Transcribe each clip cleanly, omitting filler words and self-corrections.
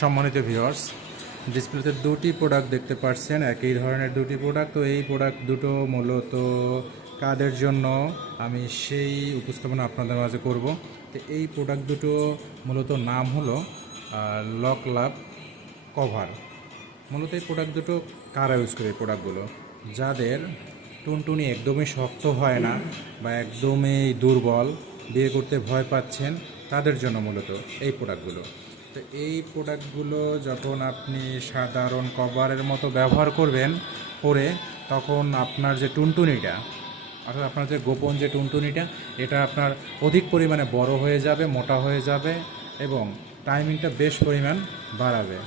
সম্মানিত ভিউয়ার্স, ডিসপ্লেতে দুটি প্রোডাক্ট দেখতে পাচ্ছেন, একই ধরনের দুটি প্রোডাক্ট। তো এই প্রোডাক্ট দুটো মূলত কাদের জন্য আমি সেই উপস্থাপনা আপনাদের মাঝে করব। তো এই প্রোডাক্ট দুটো মূলত নাম হলো লক লাভ কভার। মূলত এই প্রোডাক্ট দুটো কারা ইউজ করে? এই প্রোডাক্টগুলো যাদের টুনটুনি একদমই শক্ত হয় না বা একদমই দুর্বল, বিয়ে করতে ভয় পাচ্ছেন, তাদের জন্য মূলত এই প্রোডাক্টগুলো। তো এই প্রোডাক্টগুলো যখন আপনি সাধারণ কভারের মতো ব্যবহার করবেন করে, তখন আপনার যে টুনটুনিটা, অর্থাৎ আপনার যে গোপন যে টুনটুনিটা, এটা আপনার অধিক পরিমাণে বড় হয়ে যাবে, মোটা হয়ে যাবে এবং টাইমিংটা বেশ পরিমাণ বাড়াবে।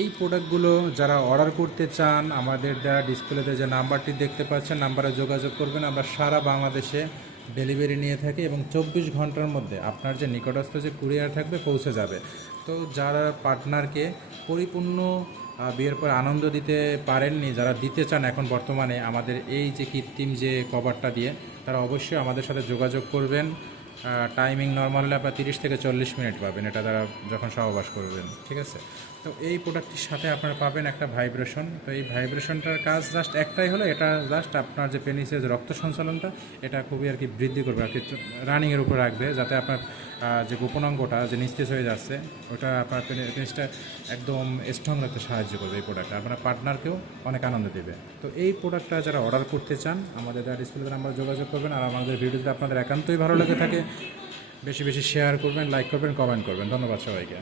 এই প্রোডাক্টগুলো যারা অর্ডার করতে চান, আমাদের দেওয়া ডিসপ্লেতে যে নাম্বারটি দেখতে পাচ্ছেন, নাম্বারে যোগাযোগ করবেন। আমরা সারা বাংলাদেশে ডেলিভারি নিয়ে থাকি এবং 24 ঘন্টার মধ্যে আপনার যে নিকটস্থ যে কুরিয়ার থাকবে পৌঁছে যাবে। তো যারা পার্টনারকে পরিপূর্ণ বিয়ের পর আনন্দ দিতে পারেননি, যারা দিতে চান এখন বর্তমানে আমাদের এই যে কৃত্রিম যে কভারটা দিয়ে, তারা অবশ্যই আমাদের সাথে যোগাযোগ করবেন। টাইমিং নর্মাল হলে আপনার 30 থেকে 40 মিনিট পাবেন, এটা তারা যখন সহবাস করবেন, ঠিক আছে। তো এই প্রোডাক্টটির সাথে আপনারা পাবেন একটা ভাইব্রেশন। তো এই ভাইব্রেশনটার কাজ জাস্ট একটাই হলো, এটা জাস্ট আপনার যে পেনিসের যে রক্ত সঞ্চালনটা, এটা খুবই আর কি বৃদ্ধি করবে, আর কি রানিংয়ের উপর রাখবে, যাতে আপনার যে গোপনাঙ্গটা যে নিস্তেজ হয়ে যাচ্ছে, ওটা আপনার পেনিসটা একদম স্ট্রং রাখতে সাহায্য করবে এই প্রোডাক্ট। আপনার পার্টনারকেও অনেক আনন্দ দেবে। তো এই প্রোডাক্টটা যারা অর্ডার করতে চান, আমাদের ডিসপ্লেতে নাম্বার যোগাযোগ করবেন। আর আমাদের ভিডিও যদি আপনাদের একান্তই ভালো লেগে থাকে, বেশি বেশি শেয়ার করবেন, লাইক করবেন, কমেন্ট করবেন। ধন্যবাদ সবাইকে।